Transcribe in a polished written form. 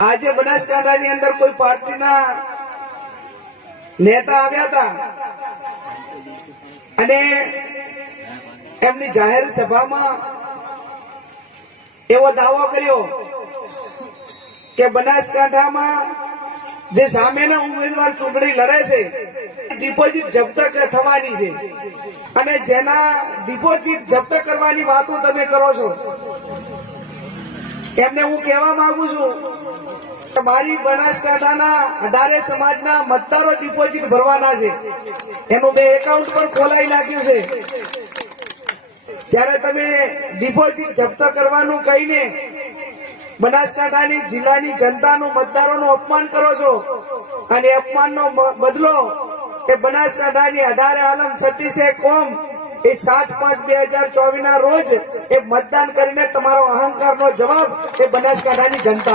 આજે બનાસકાંઠાની અંદર કોઈ પાર્ટીના નેતા આવ્યા હતા અને એમની જાહેર સભામાં એવો દાવો કર્યો કે બનાસકાંઠામાં જે સામેના ઉમેદવાર ચૂંટણી લડે છે ડિપોઝિટ જપ્ત થવાની છે અને જેના ડિપોઝિટ જપ્ત કરવાની વાતો તમે કરો છો એમને હું કહેવા માંગુ છું કે મારી બનાસકાંઠાના 18 સમાજના મતદારો ડિપોઝિટ ભરવાના છે, એનું બે એકાઉન્ટ પણ ખોલાઈ નાખ્યું છે, ત્યારે તમે ડિપોઝિટ જપ્ત કરવાનું કહીને બનાસકાંઠાની જિલ્લાની જનતાનું મતદારોનું અપમાન કરો છો અને અપમાનનો બદલો એ બનાસકાંઠાની 18 આલમ 36 કોમ એ 7/5/2024 ના રોજ એ મતદાન કરીને તમારો અહંકારનો જવાબ એ બનાસકાંઠાની જનતા